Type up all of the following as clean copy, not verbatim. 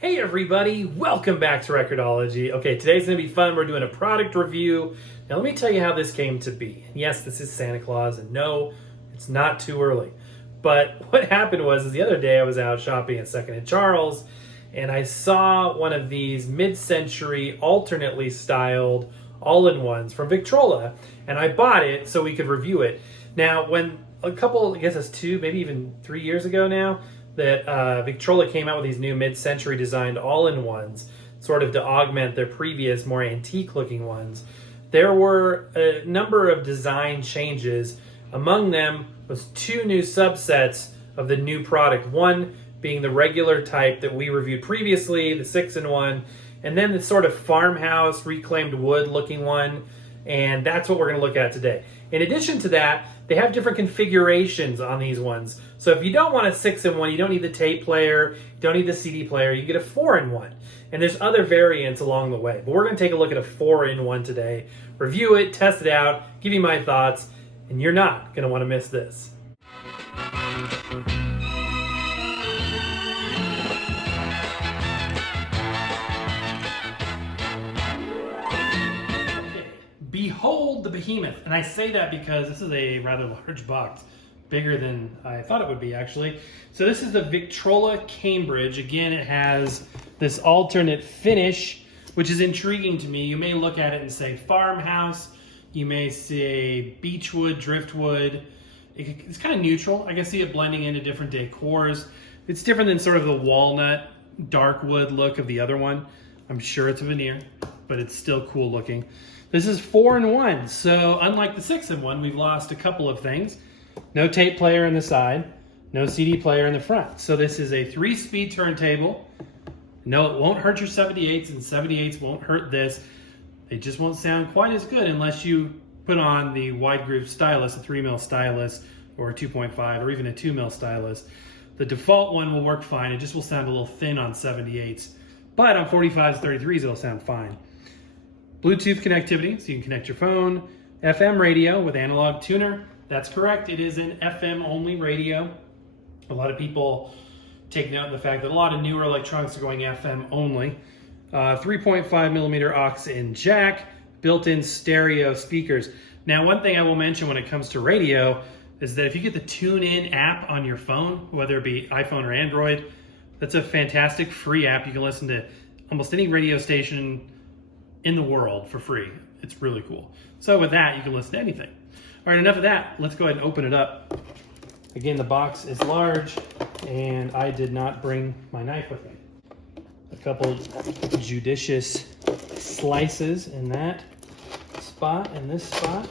Hey everybody, welcome back to Record-ology. Okay, today's gonna be fun. We're doing a product review. Now let me tell you how this came to be. And yes, this is Santa Claus, and no, it's not too early. But what happened was the other day I was out shopping at Second and Charles, and I saw one of these mid-century alternately styled all-in-ones from Victrola, and I bought it so we could review it. Now, when a couple, I guess it's 2, maybe even 3 years ago now, that Victrola came out with these new mid-century designed all-in-ones, sort of to augment their previous more antique-looking ones. There were a number of design changes. Among them was 2 new subsets of the new product. One being the regular type that we reviewed previously, the 6-in-1, and then the sort of farmhouse reclaimed wood looking one, and that's what we're going to look at today. In addition to that, they have different configurations on these ones. So if you don't want a 6-in-1, you don't need the tape player, you don't need the CD player, you get a 4-in-1. And there's other variants along the way. But we're going to take a look at a 4-in-1 today, review it, test it out, give you my thoughts, and you're not going to want to miss this. Behold the behemoth, and I say that because this is a rather large box, bigger than I thought it would be actually. So this is the Victrola Cambridge. Again, it has this alternate finish, which is intriguing to me. You may look at it and say farmhouse, you may say beechwood, driftwood. It's kind of neutral. I can see it blending into different decors. It's different than sort of the walnut, dark wood look of the other one. I'm sure it's a veneer, but it's still cool looking. This is 4-in-1, so unlike the 6-in-1, we've lost a couple of things. No tape player in the side, no CD player in the front. So this is a 3-speed turntable. No, it won't hurt your 78s, and 78s won't hurt this. They just won't sound quite as good unless you put on the wide groove stylus, a 3mm stylus, or a 2.5, or even a 2mm stylus. The default one will work fine. It just will sound a little thin on 78s. But on 45s, 33s, it'll sound fine. Bluetooth connectivity, so you can connect your phone. FM radio with analog tuner. That's correct, it is an FM only radio. A lot of people take note of the fact that a lot of newer electronics are going FM only. 3.5mm aux-in jack, built-in stereo speakers. Now, one thing I will mention when it comes to radio is that if you get the TuneIn app on your phone, whether it be iPhone or Android, that's a fantastic free app. You can listen to almost any radio station in the world for free. It's really cool. So with that, you can listen to anything. All right, enough of that. Let's go ahead and open it up. Again, the box is large, and I did not bring my knife with me. A couple judicious slices in that spot and this spot.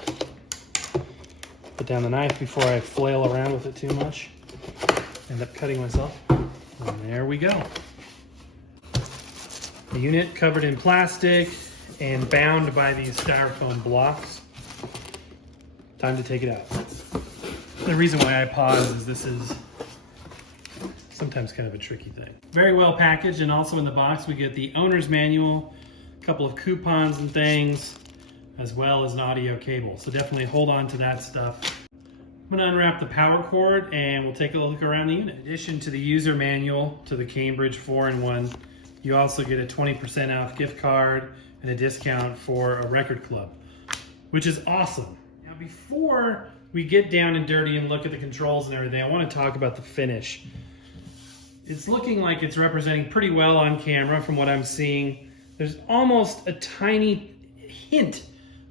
Put down the knife before I flail around with it too much. End up cutting myself. And there we go. The unit covered in plastic and bound by these styrofoam blocks. Time to take it out. The reason why I pause is this is sometimes kind of a tricky thing. Very well packaged, and also in the box we get the owner's manual, a couple of coupons and things, as well as an audio cable. So definitely hold on to that stuff. I'm gonna unwrap the power cord and we'll take a look around the unit. In addition to the user manual to the Cambridge 4-in-1, you also get a 20% off gift card and a discount for a record club, which is awesome. Now, before we get down and dirty and look at the controls and everything, I want to talk about the finish. It's looking like it's representing pretty well on camera from what I'm seeing. There's almost a tiny hint,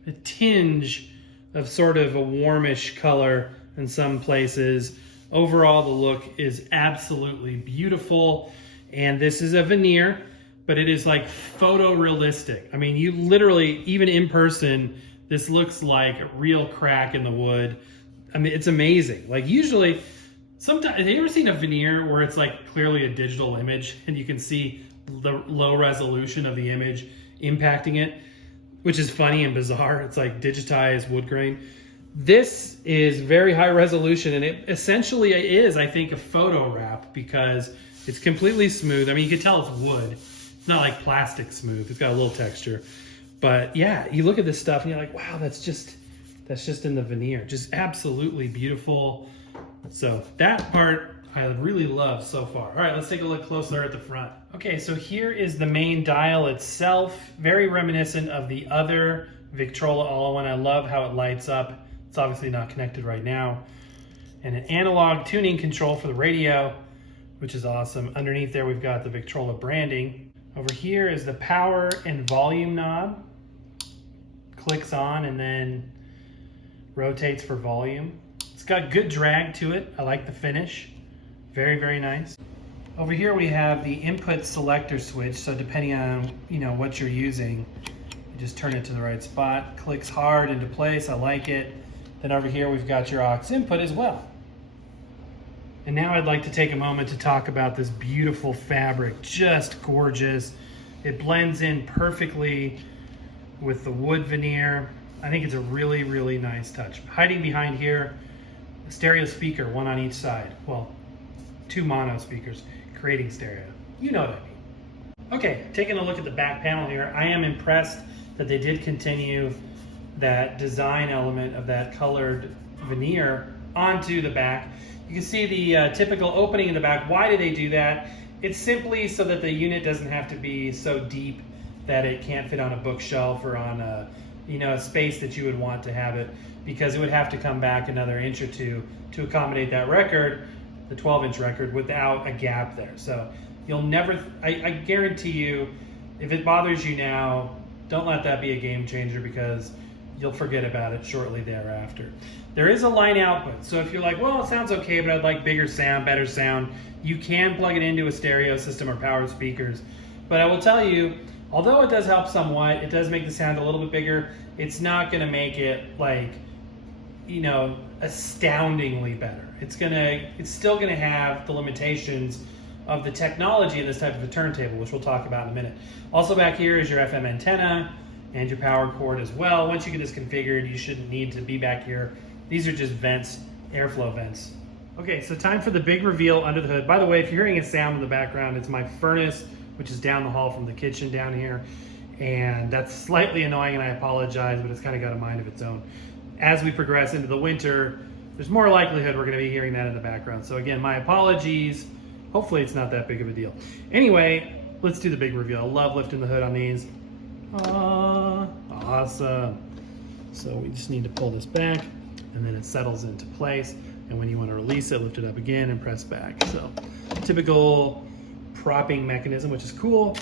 a tinge of sort of a warmish color in some places. Overall, the look is absolutely beautiful. And this is a veneer, but it is like photorealistic. I mean, you literally, even in person, this looks like a real crack in the wood. I mean, it's amazing. Like usually, sometimes, have you ever seen a veneer where it's like clearly a digital image and you can see the low resolution of the image impacting it, which is funny and bizarre. It's like digitized wood grain. This is very high resolution, and it essentially is, I think, a photo wrap because it's completely smooth. I mean, you can tell it's wood. It's not like plastic smooth. It's got a little texture. But yeah, you look at this stuff and you're like, wow, that's just in the veneer. Just absolutely beautiful. So that part I really love so far. All right, let's take a look closer at the front. Okay, so here is the main dial itself. Very reminiscent of the other Victrola all-in-one. I love how it lights up. It's obviously not connected right now. And an analog tuning control for the radio, which is awesome. Underneath there, we've got the Victrola branding. Over here is the power and volume knob. Clicks on and then rotates for volume. It's got good drag to it. I like the finish. Very, very nice. Over here we have the input selector switch. So depending on what you're using, you just turn it to the right spot. Clicks hard into place. I like it. Then over here we've got your aux input as well. And now I'd like to take a moment to talk about this beautiful fabric. Just gorgeous. It blends in perfectly with the wood veneer. I think it's a really, really nice touch. Hiding behind here, a stereo speaker, one on each side. Well, 2 mono speakers, creating stereo. You know what I mean. Okay, taking a look at the back panel here, I am impressed that they did continue that design element of that colored veneer onto the back. You can see the typical opening in the back. Why do they do that? It's simply so that the unit doesn't have to be so deep that it can't fit on a bookshelf or on a space that you would want to have it, because it would have to come back another inch or two to accommodate that record, the 12-inch record, without a gap there. So you'll never, I guarantee you, if it bothers you now, don't let that be a game changer, because you'll forget about it shortly thereafter. There is a line output, so if you're like, well, it sounds okay, but I'd like bigger sound, better sound, you can plug it into a stereo system or powered speakers. But I will tell you, although it does help somewhat, it does make the sound a little bit bigger, it's not gonna make it like, astoundingly better. It's still gonna have the limitations of the technology in this type of a turntable, which we'll talk about in a minute. Also back here is your FM antenna and your power cord as well. Once you get this configured, you shouldn't need to be back here. These are just vents, airflow vents. Okay, so time for the big reveal under the hood. By the way, if you're hearing a sound in the background, it's my furnace, which is down the hall from the kitchen down here. And that's slightly annoying, and I apologize, but it's kind of got a mind of its own. As we progress into the winter, there's more likelihood we're gonna be hearing that in the background. So again, my apologies. Hopefully it's not that big of a deal. Anyway, let's do the big reveal. I love lifting the hood on these. Awesome. So we just need to pull this back, and then it settles into place. And when you want to release it, lift it up again and press back. So typical propping mechanism, which is cool.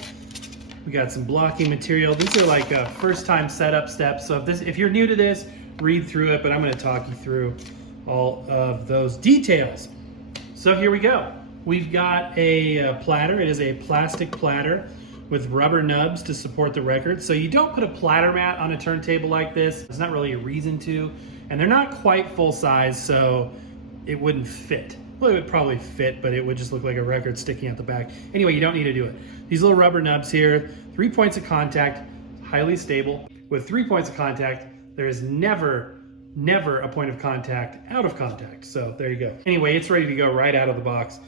We got some blocking material. These are like first time setup steps. So if you're new to this, read through it, but I'm going to talk you through all of those details. So here we go. We've got a platter. It is a plastic platter with rubber nubs to support the record. So you don't put a platter mat on a turntable like this. There's not really a reason to. And they're not quite full size, so it wouldn't fit. Well, it would probably fit, but it would just look like a record sticking out the back. Anyway, you don't need to do it. These little rubber nubs here, 3 points of contact, highly stable. With 3 points of contact, there is never a point of contact out of contact. So there you go. Anyway, it's ready to go right out of the box.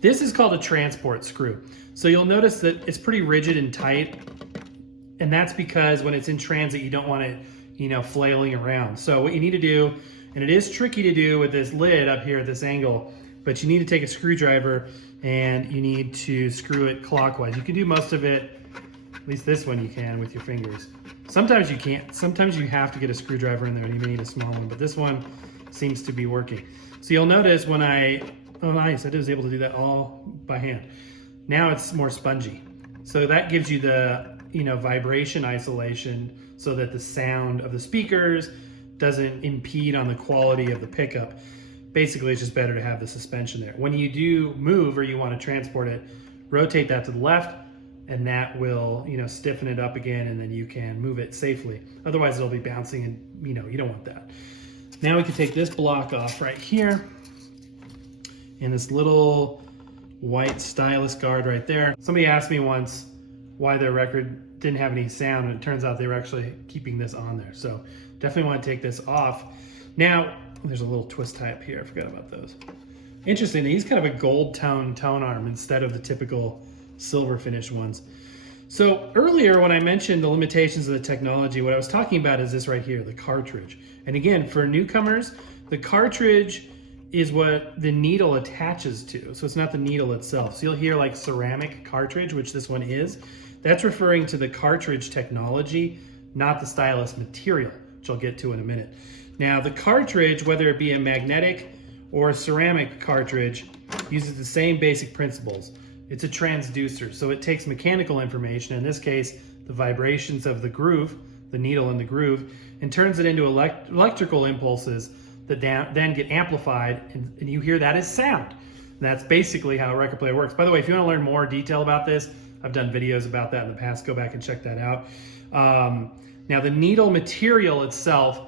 This is called a transport screw. So you'll notice that it's pretty rigid and tight. And that's because when it's in transit, you don't want it, flailing around. So what you need to do, and it is tricky to do with this lid up here at this angle, but you need to take a screwdriver and you need to screw it clockwise. You can do most of it, at least this one you can, with your fingers. Sometimes you can't. Sometimes you have to get a screwdriver in there, and you may need a small one, but this one seems to be working. So you'll notice when oh nice, I was able to do that all by hand. Now it's more spongy. So that gives you the vibration isolation so that the sound of the speakers doesn't impede on the quality of the pickup. Basically, it's just better to have the suspension there. When you do move or you want to transport it, rotate that to the left, and that will stiffen it up again, and then you can move it safely. Otherwise it'll be bouncing, and you don't want that. Now we can take this block off right here, and this little white Stylus Guard right there. Somebody asked me once why their record didn't have any sound, and it turns out they were actually keeping this on there. So definitely want to take this off. Now there's a little twist tie up here. I forgot about those. Interesting, they use kind of a gold tone arm instead of the typical silver finish ones. So earlier when I mentioned the limitations of the technology, what I was talking about is this right here, the cartridge. And again, for newcomers, the cartridge is what the needle attaches to. So it's not the needle itself. So you'll hear like ceramic cartridge, which this one is. That's referring to the cartridge technology, not the stylus material, which I'll get to in a minute. Now the cartridge, whether it be a magnetic or a ceramic cartridge, uses the same basic principles. It's a transducer, so it takes mechanical information, in this case, the vibrations of the groove, the needle in the groove, and turns it into electrical impulses that then get amplified, and you hear that as sound. And that's basically how a record player works. By the way, if you want to learn more detail about this, I've done videos about that in the past. Go back and check that out. Now the needle material itself,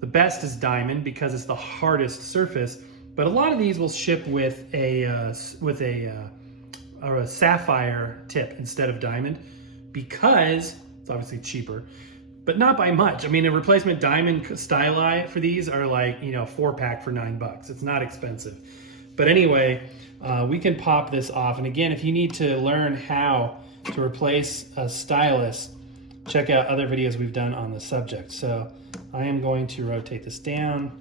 the best is diamond because it's the hardest surface, but a lot of these will ship with a sapphire tip instead of diamond because it's obviously cheaper. But not by much. I mean, a replacement diamond styli for these are like, 4-pack for $9. It's not expensive. But anyway, we can pop this off. And again, if you need to learn how to replace a stylus, check out other videos we've done on the subject. So I am going to rotate this down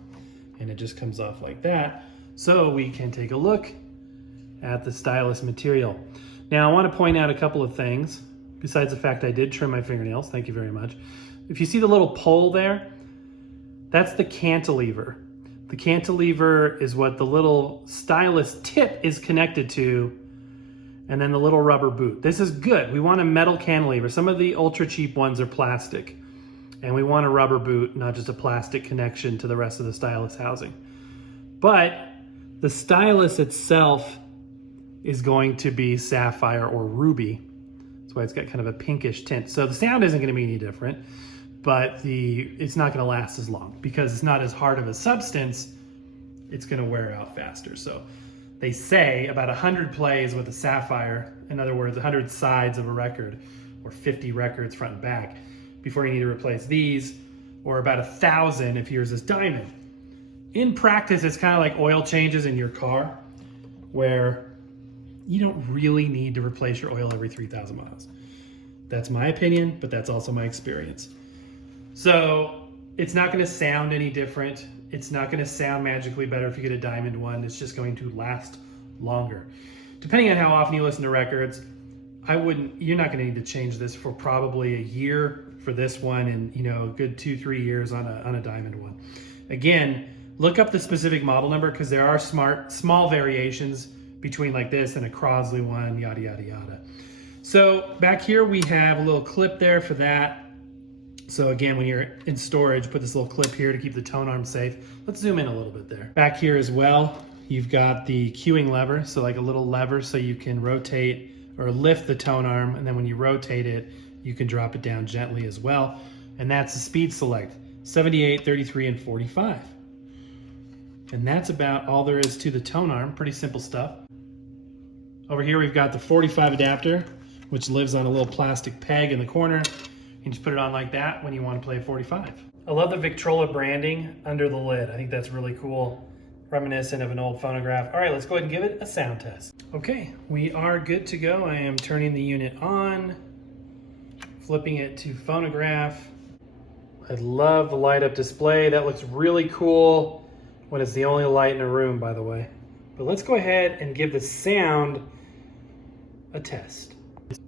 and it just comes off like that. So we can take a look at the stylus material. Now I want to point out a couple of things besides the fact I did trim my fingernails. Thank you very much. If you see the little pole there, that's the cantilever. The cantilever is what the little stylus tip is connected to, and then the little rubber boot. This is good. We want a metal cantilever. Some of the ultra cheap ones are plastic, and we want a rubber boot, not just a plastic connection to the rest of the stylus housing. But the stylus itself is going to be sapphire or ruby. That's why it's got kind of a pinkish tint. So the sound isn't going to be any different, but it's not going to last as long because it's not as hard of a substance. It's going to wear out faster. So they say about 100 plays with a sapphire, in other words, 100 sides of a record, or 50 records front and back, before you need to replace these, or about 1,000 if yours is diamond. In practice, it's kind of like oil changes in your car, where you don't really need to replace your oil every 3,000 miles. That's my opinion, but that's also my experience. So it's not going to sound any different. It's not going to sound magically better if you get a diamond one. It's just going to last longer. Depending on how often you listen to records, you're not going to need to change this for probably a year for this one, and a good 2-3 years on a diamond one. Again, look up the specific model number because there are small variations between like this and a Crosley one, yada, yada, yada. So back here we have a little clip there for that. So again, when you're in storage, put this little clip here to keep the tone arm safe. Let's zoom in a little bit there. Back here as well, you've got the cueing lever. So like a little lever so you can rotate or lift the tone arm. And then when you rotate it, you can drop it down gently as well. And that's the speed select, 78, 33, and 45. And that's about all there is to the tone arm. Pretty simple stuff. Over here, we've got the 45 adapter, which lives on a little plastic peg in the corner. You just put it on like that when you want to play 45. I love the Victrola branding under the lid. I think that's really cool, reminiscent of an old phonograph. All right, let's go ahead and give it a sound test. Okay, we are good to go. I am turning the unit on, flipping it to phonograph. I love the light up display. That looks really cool when it's the only light in a room, by the way. But let's go ahead and give the sound a test.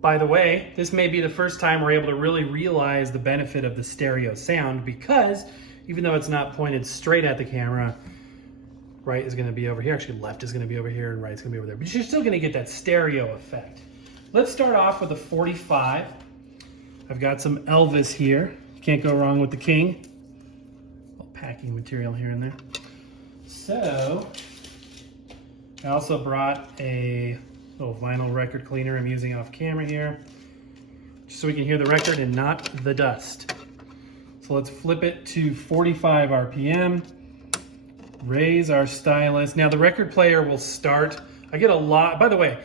By the way, this may be the first time we're able to really realize the benefit of the stereo sound because even though it's not pointed straight at the camera, right is going to be over here. Actually, left is going to be over here and right is going to be over there. But you're still going to get that stereo effect. Let's start off with a 45. I've got some Elvis here. You can't go wrong with the King. A little packing material here and there. So I also brought a little vinyl record cleaner I'm using off camera here, just so we can hear the record and not the dust. So let's flip it to 45 RPM, raise our stylus. Now the record player will start. I get a lot, by the way,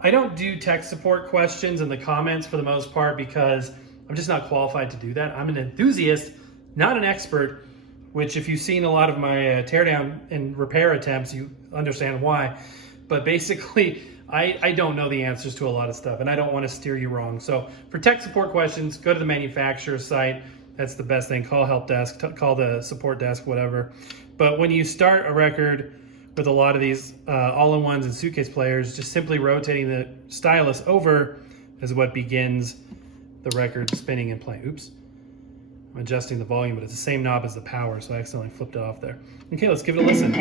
I don't do tech support questions in the comments for the most part because I'm just not qualified to do that. I'm an enthusiast, not an expert, which if you've seen a lot of my teardown and repair attempts, you understand why. But basically, I don't know the answers to a lot of stuff, and I don't want to steer you wrong. So for tech support questions, go to the manufacturer's site. That's the best thing. Call help desk, call the support desk, whatever. But when you start a record with a lot of these all-in-ones and suitcase players, just simply rotating the stylus over is what begins the record spinning and playing. Oops. I'm adjusting the volume, but it's the same knob as the power, so I accidentally flipped it off there. Okay, let's give it a listen.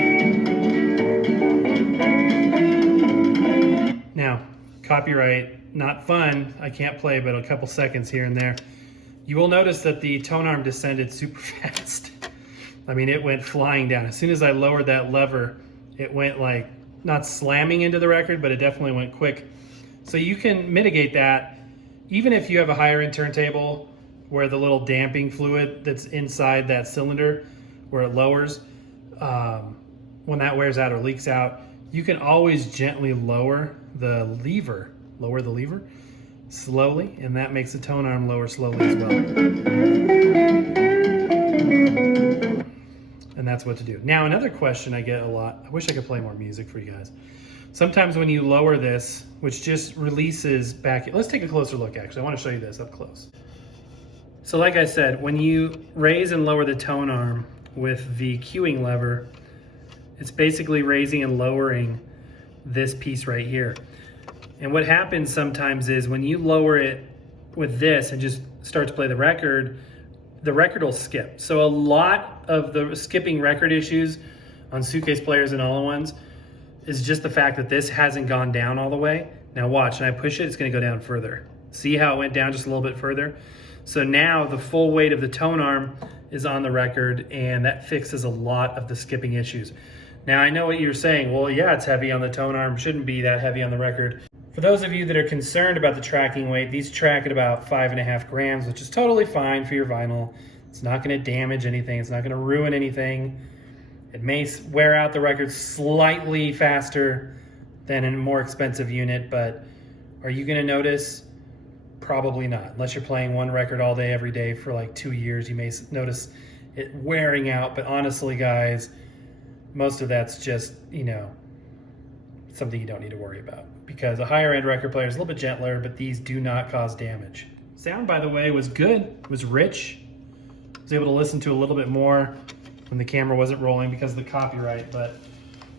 Now, copyright, not fun. I can't play but a couple seconds here and there. You will notice that the tone arm descended super fast. I mean, it went flying down. As soon as I lowered that lever, it went like, not slamming into the record, but it definitely went quick. So you can mitigate that, even if you have a higher end turntable where the little damping fluid that's inside that cylinder, where it lowers, when that wears out or leaks out, you can always gently lower the lever slowly, and that makes the tone arm lower slowly as well. And that's what to do. Now, another question I get a lot, I wish I could play more music for you guys. Sometimes when you lower this, which just releases back, let's take a closer look actually. I want to show you this up close. So like I said, when you raise and lower the tone arm with the cueing lever, it's basically raising and lowering this piece right here. And what happens sometimes is when you lower it with this and just start to play the record will skip. So a lot of the skipping record issues on suitcase players and all-in-ones is just the fact that this hasn't gone down all the way. Now watch, and I push it, it's gonna go down further. See how it went down just a little bit further? So now the full weight of the tone arm is on the record, and that fixes a lot of the skipping issues. Now I know what you're saying, well, yeah, it's heavy on the tone arm, shouldn't be that heavy on the record. For those of you that are concerned about the tracking weight, these track at about 5.5 grams, which is totally fine for your vinyl. It's not gonna damage anything, it's not gonna ruin anything. It may wear out the record slightly faster than a more expensive unit, but are you gonna notice? Probably not. Unless you're playing one record all day, every day for like 2 years, you may notice it wearing out. But honestly, guys, most of that's just, you know, something you don't need to worry about, because a higher end record player is a little bit gentler, but these do not cause damage. Sound, by the way, was good. It was rich. I was able to listen to a little bit more when the camera wasn't rolling because of the copyright, but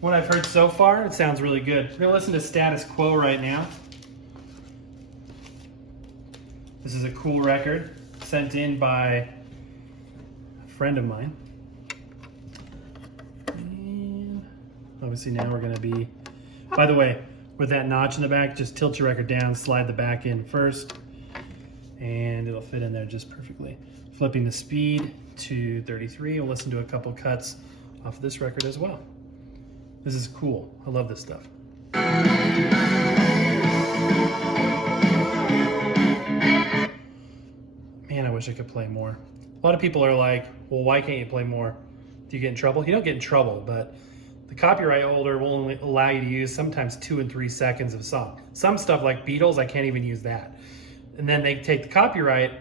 what I've heard so far, it sounds really good. We're gonna listen to Status Quo right now. This is a cool record sent in by a friend of mine. And obviously now we're gonna be, by the way, with that notch in the back, just tilt your record down, slide the back in first, and it'll fit in there just perfectly. Flipping the speed to 33, we'll listen to a couple cuts off of this record as well. This is cool, I love this stuff. Man, I wish I could play more. A lot of people are like, well, why can't you play more? Do you get in trouble? You don't get in trouble, but the copyright holder will only allow you to use sometimes 2 and 3 seconds of a song. Some stuff like Beatles, I can't even use that. And then they take the copyright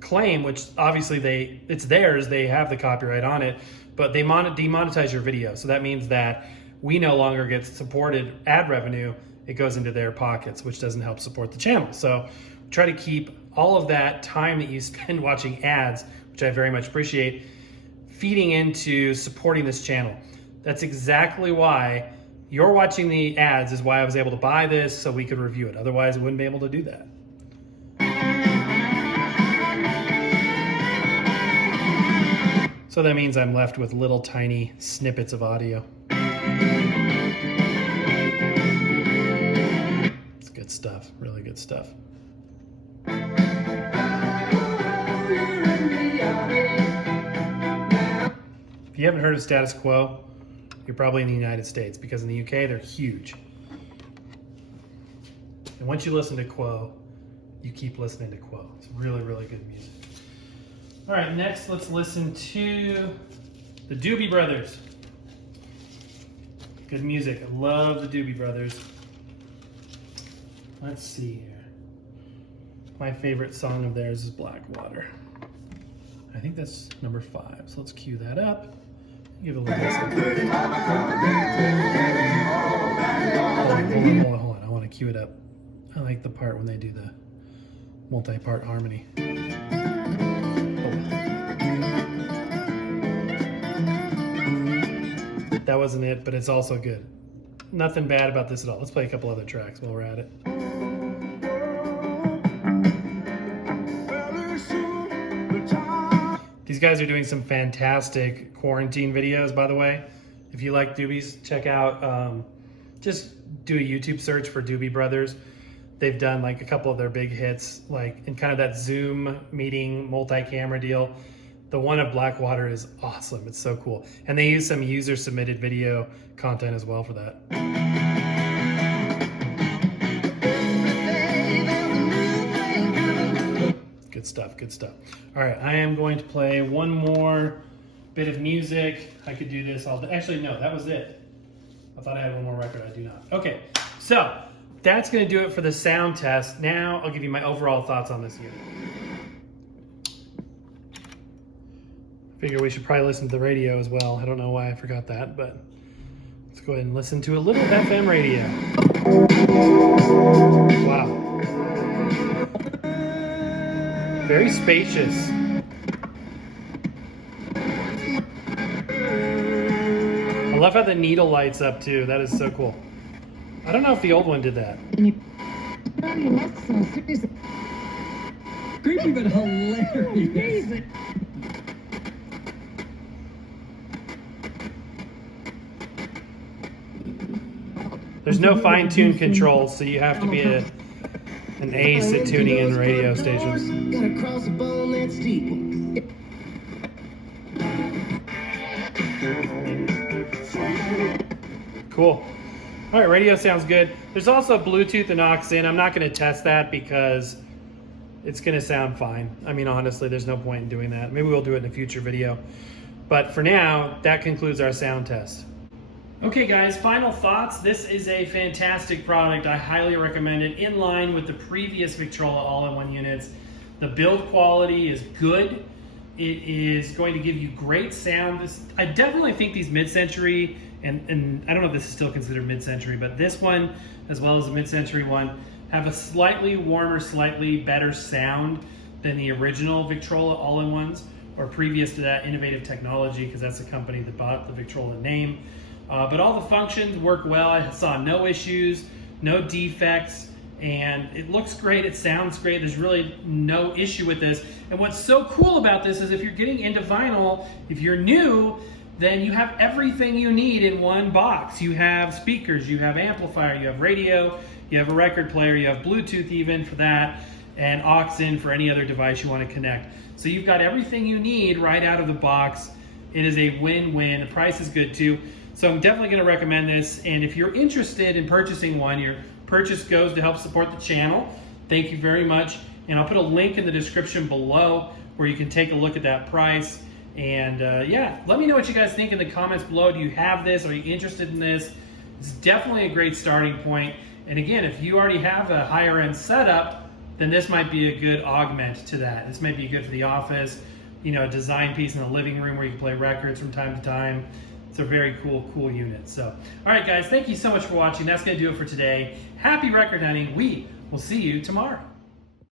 claim, which obviously it's theirs, they have the copyright on it, but they demonetize your video. So that means that we no longer get supported ad revenue, it goes into their pockets, which doesn't help support the channel. So try to keep all of that time that you spend watching ads, which I very much appreciate, feeding into supporting this channel. That's exactly why you're watching the ads, is why I was able to buy this so we could review it. Otherwise I wouldn't be able to do that. So that means I'm left with little tiny snippets of audio. It's good stuff, really good stuff. If you haven't heard of Status Quo, you're probably in the United States, because in the UK they're huge. And once you listen to Quo, you keep listening to Quo. It's really, really good music. All right, next let's listen to the Doobie Brothers. Good music. I love the Doobie Brothers. Let's see here. My favorite song of theirs is Blackwater. I think that's number 5. So let's cue that up. Give it a little listen. Hold on. I want to cue it up. I like the part when they do the multi-part harmony. That wasn't it, but it's also good. Nothing bad about this at all. Let's play a couple other tracks while we're at it. These guys are doing some fantastic quarantine videos, by the way. If you like doobies, check out, just do a YouTube search for Doobie Brothers. They've done like a couple of their big hits, like in kind of that Zoom meeting, multi-camera deal. The one of Blackwater is awesome. It's so cool. And they use some user-submitted video content as well for that. Good stuff, good stuff. All right, I am going to play one more bit of music. I could do this all day. Actually, no, that was it. I thought I had one more record. I do not. Okay, so that's going to do it for the sound test. Now I'll give you my overall thoughts on this unit. Figure we should probably listen to the radio as well. I don't know why I forgot that, but let's go ahead and listen to a little FM radio. Wow. Very spacious. I love how the needle lights up too. That is so cool. I don't know if the old one did that. Creepy but hilarious. There's no fine-tune controls, so you have to be an ace at tuning in radio stations. Gotta cross a bone that's steeple. Cool. All right, radio sounds good. There's also Bluetooth and aux-in. I'm not going to test that because it's going to sound fine. I mean, honestly, there's no point in doing that. Maybe we'll do it in a future video. But for now, that concludes our sound test. Okay guys, final thoughts. This is a fantastic product. I highly recommend it, in line with the previous Victrola all-in-one units. The build quality is good. It is going to give you great sound. I definitely think these mid-century, and I don't know if this is still considered mid-century, but this one, as well as the mid-century one, have a slightly warmer, slightly better sound than the original Victrola all-in-ones, or previous to that, Innovative Technology, because that's the company that bought the Victrola name. But all the functions work well. I saw no issues, no defects, and it looks great, it sounds great. There's really no issue with this. And what's so cool about this is if you're getting into vinyl, if you're new, then you have everything you need in one box. You have speakers, you have amplifier, you have radio, you have a record player, you have Bluetooth even for that, and aux-in for any other device you want to connect. So you've got everything you need right out of the box. It is a win-win. The price is good too. So I'm definitely going to recommend this. And if you're interested in purchasing one, your purchase goes to help support the channel. Thank you very much. And I'll put a link in the description below where you can take a look at that price. And yeah, let me know what you guys think in the comments below. Do you have this? Are you interested in this? It's definitely a great starting point. And again, if you already have a higher end setup, then this might be a good augment to that. This might be good for the office, you know, a design piece in the living room where you can play records from time to time. It's a very cool unit. So, all right, guys, thank you so much for watching. That's going to do it for today. Happy record hunting. We will see you tomorrow.